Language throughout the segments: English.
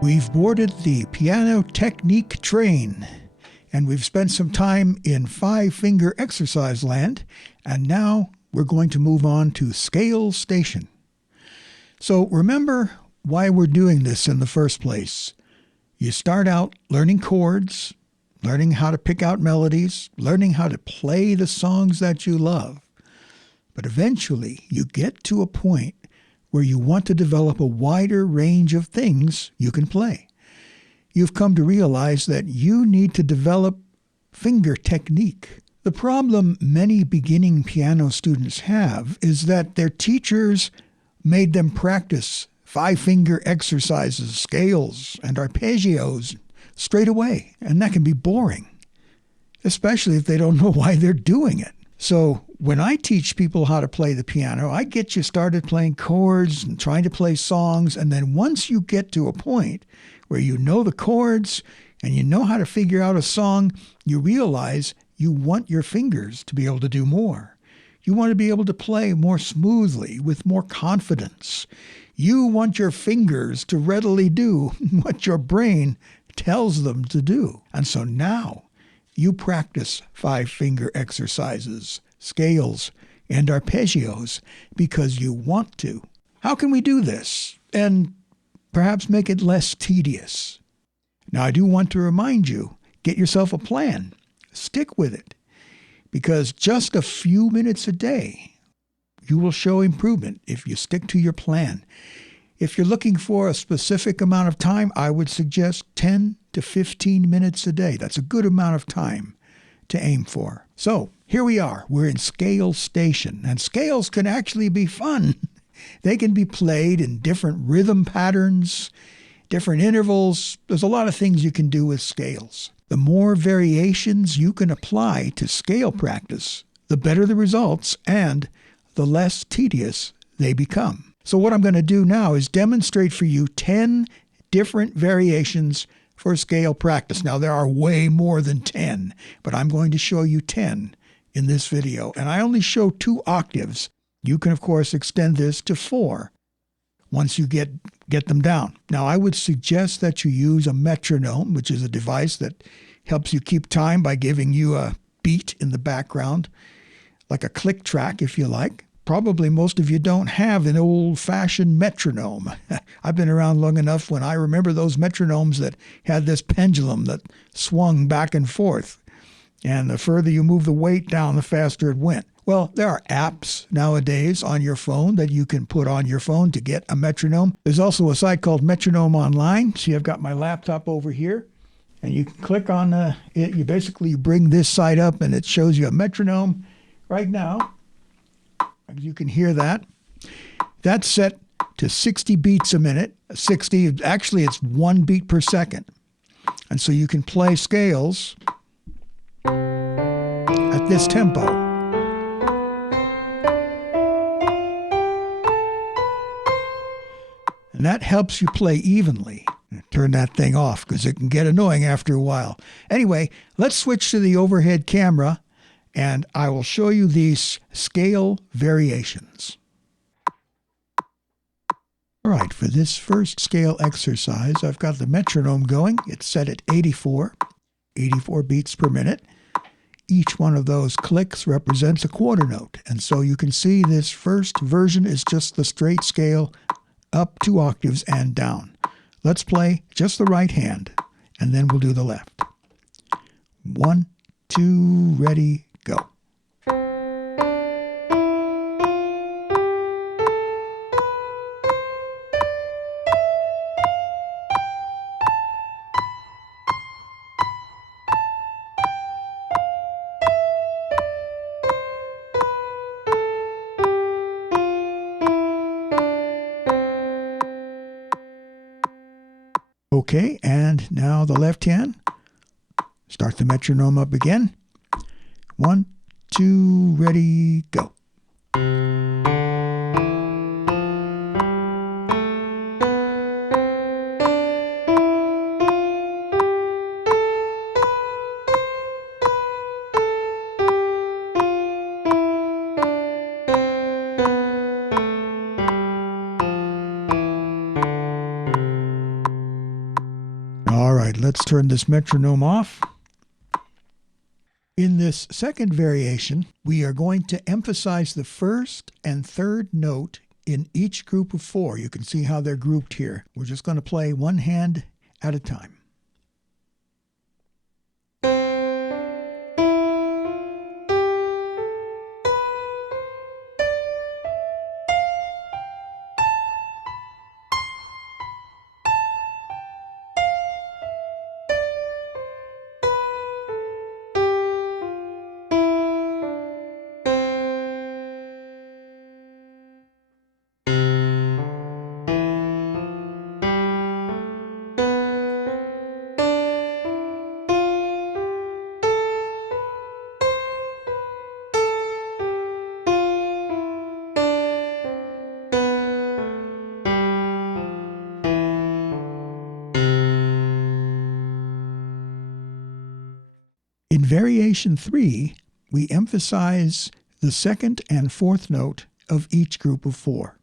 We've boarded the piano technique train, and we've spent some time in five-finger exercise land, and now we're going to move on to scale station. So remember why we're doing this in the first place. You start out learning chords, learning how to pick out melodies, learning how to play the songs that you love. But eventually you get to a point where you want to develop a wider range of things you can play. You've come to realize that you need to develop finger technique. The problem many beginning piano students have is that their teachers made them practice five-finger exercises, scales, and arpeggios straight away, and that can be boring, especially if they don't know why they're doing it. So when I teach people how to play the piano, I get you started playing chords and trying to play songs, and then once you get to a point where you know the chords and you know how to figure out a song, you realize you want your fingers to be able to do more. You want to be able to play more smoothly, with more confidence. You want your fingers to readily do what your brain tells them to do. And so now you practice five-finger exercises, scales, and arpeggios because you want to. How can we do this and perhaps make it less tedious? Now, I do want to remind you, get yourself a plan. Stick with it, because just a few minutes a day, you will show improvement if you stick to your plan. If you're looking for a specific amount of time, I would suggest 10 to 15 minutes a day. That's a good amount of time to aim for. So here we are. We're in scale station, and scales can actually be fun. They can be played in different rhythm patterns, different intervals. There's a lot of things you can do with scales. The more variations you can apply to scale practice, the better the results and the less tedious they become. So what I'm going to do now is demonstrate for you 10 different variations for scale practice. Now, there are way more than 10, but I'm going to show you 10 in this video. And I only show 2 octaves. You can, of course, extend this to 4 once you get them down. Now, I would suggest that you use a metronome, which is a device that helps you keep time by giving you a beat in the background, like a click track, if you like. Probably most of you don't have an old-fashioned metronome. I've been around long enough when I remember those metronomes that had this pendulum that swung back and forth. And the further you move the weight down, the faster it went. Well, there are apps nowadays on your phone that you can put on your phone to get a metronome. There's also a site called Metronome Online. See, I've got my laptop over here, and you can click on it. You basically bring this site up, and it shows you a metronome right now. You can hear that. That's set to 60 beats a minute. 60, actually, it's 1 beat per second. And so you can play scales at this tempo. And that helps you play evenly. Turn that thing off because it can get annoying after a while. Anyway, let's switch to the overhead camera, and I will show you these scale variations. All right, for this first scale exercise, I've got the metronome going. It's set at 84 beats per minute. Each one of those clicks represents a quarter note. And so you can see this first version is just the straight scale up 2 octaves and down. Let's play just the right hand, and then we'll do the left. 1, 2, ready, go. Okay, and now the left hand. Start the metronome up again. 1, 2, ready, go. let's turn this metronome off. In this second variation, we are going to emphasize the first and third note in each group of 4. You can see how they're grouped here. We're just going to play one hand at a time. In variation 3, we emphasize the second and fourth note of each group of 4.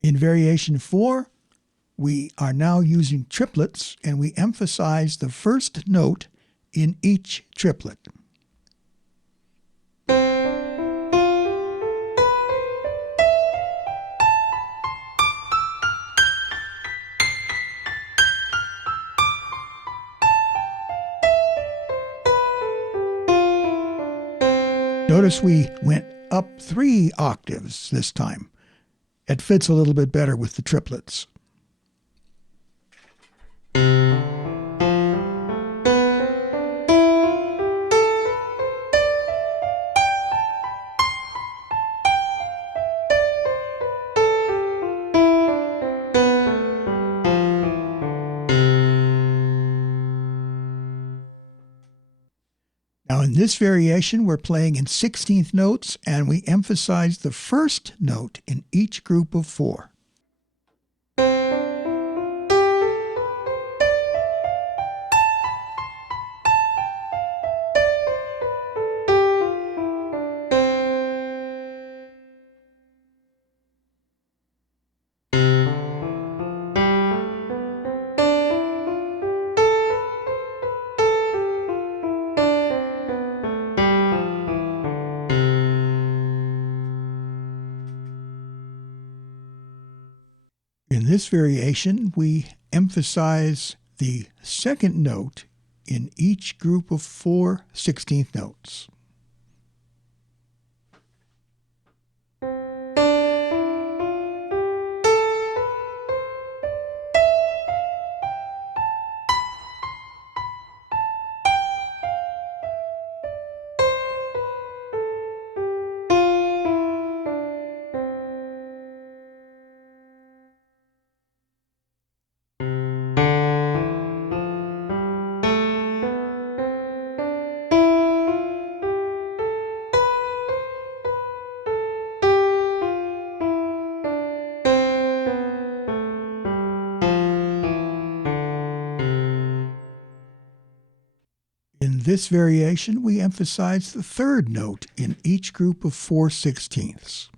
In variation 4, we are now using triplets, and we emphasize the first note in each triplet. Notice we went up 3 octaves this time. It fits a little bit better with the triplets. Now in this variation, we're playing in 16th notes, and we emphasize the first note in each group of 4. In this variation, we emphasize the second note in each group of 4 16th notes. In this variation, we emphasize the third note in each group of 4 16ths.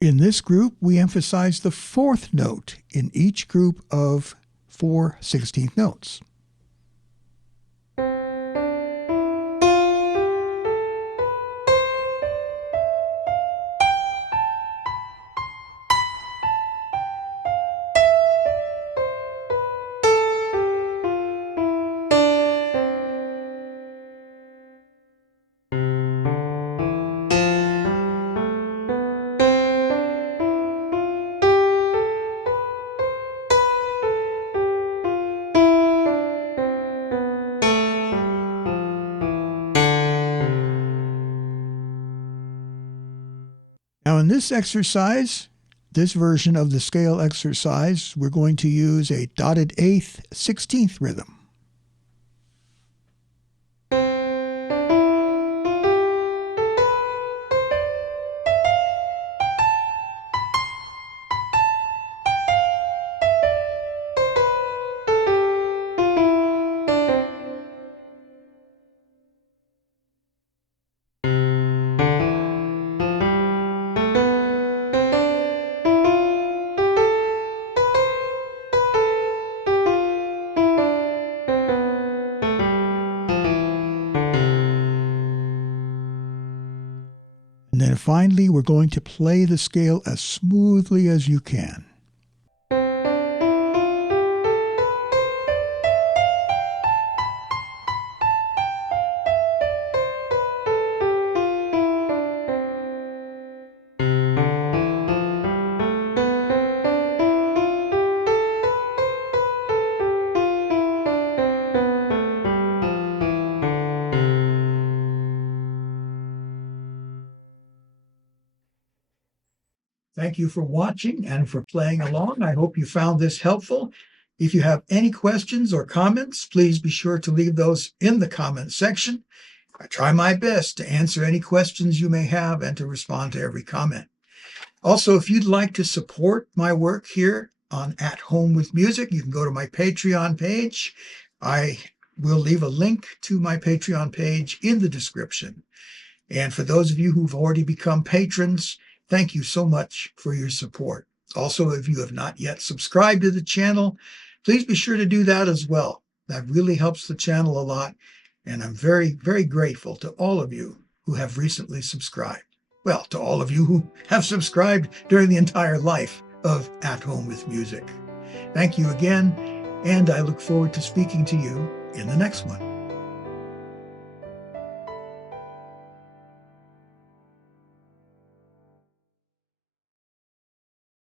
In this group, we emphasize the fourth note in each group of 4 16th notes. Now in this exercise, this version of the scale exercise, we're going to use a dotted eighth 16th rhythm. And then finally, we're going to play the scale as smoothly as you can. Thank you for watching and for playing along. I hope you found this helpful. If you have any questions or comments, please be sure to leave those in the comment section. I try my best to answer any questions you may have and to respond to every comment. Also, if you'd like to support my work here on At Home with Music, you can go to my Patreon page. I will leave a link to my Patreon page in the description. And for those of you who've already become patrons, thank you so much for your support. Also, if you have not yet subscribed to the channel, please be sure to do that as well. That really helps the channel a lot, and I'm very, very grateful to all of you who have recently subscribed. Well, to all of you who have subscribed during the entire life of At Home with Music. Thank you again, and I look forward to speaking to you in the next one.